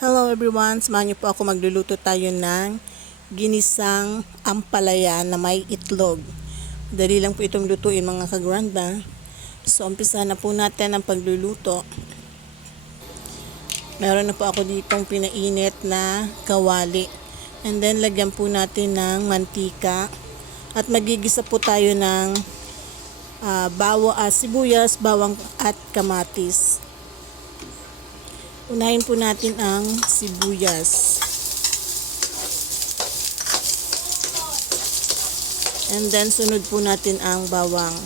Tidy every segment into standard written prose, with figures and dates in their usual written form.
Hello everyone, samahan niyo po ako, magluluto tayo ng ginisang ampalaya na may itlog. Dali lang po itong lutuin mga ka-granda. So umpisa na po natin ang pagluluto. Meron na po ako ditong pinainit na kawali. And then lagyan po natin ng mantika. At magigisa po tayo ng sibuyas, bawang at kamatis. Unahin po natin ang sibuyas. And then sunod po natin ang bawang.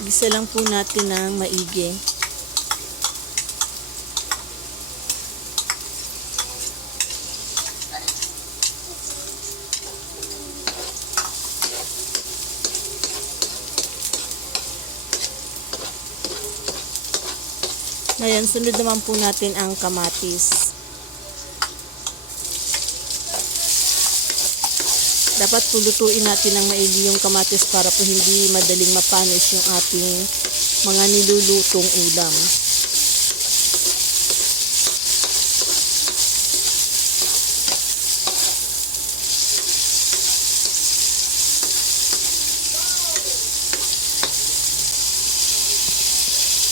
Gisa lang po natin ng maigi. Ngayon, sunod naman po natin ang kamatis. Dapat pulutuin natin ng maigi yung kamatis para po hindi madaling mapanis yung ating mga nilulutong ulam.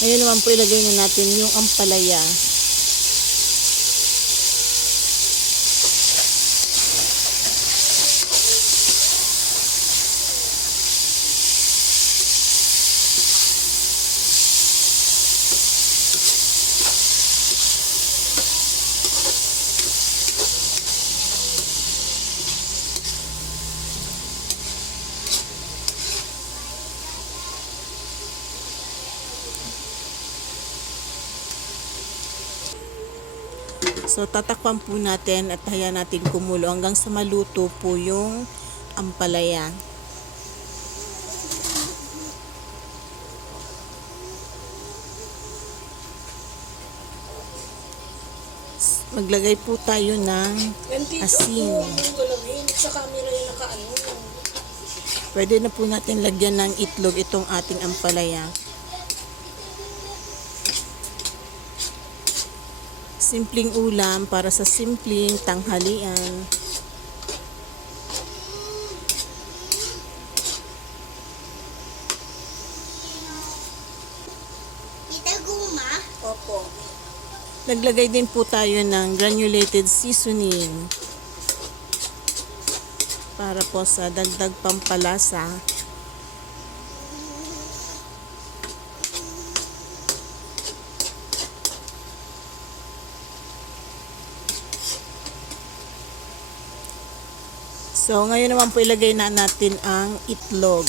Ngayon naman po ilagay na natin yung ampalaya. So, tatakpan po natin at hayaan natin kumulo hanggang sa maluto po yung ampalaya. Maglagay po tayo ng asin. Pwede na po natin lagyan ng itlog itong ating ampalaya. Simpleng ulam para sa simpleng tanghalian. Itaguma? Opo. Naglagay din po tayo ng granulated seasoning para po sa dagdag pampalasa. So, ngayon naman po ilagay na natin ang itlog.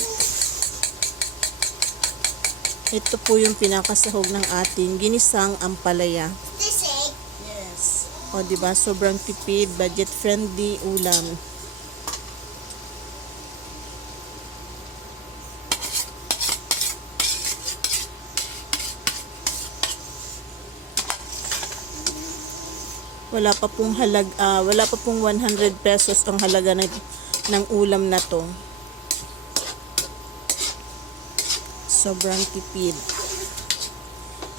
Ito po yung pinakasahog ng ating ginisang ampalaya. Tisig? Yes. O, diba? Sobrang tipid, budget-friendly ulam. Wala pa pong 100 pesos ang halaga ng ulam na to. Sobrang tipid.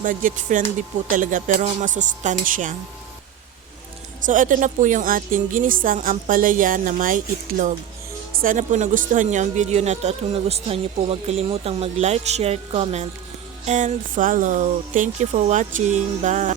Budget friendly po talaga pero masustansya. So ito na po yung ating ginisang ampalaya na may itlog. Sana po nagustuhan niyo ang video na to at kung nagustuhan niyo po, huwag kalimutang mag-like, share, comment, and follow. Thank you for watching. Bye!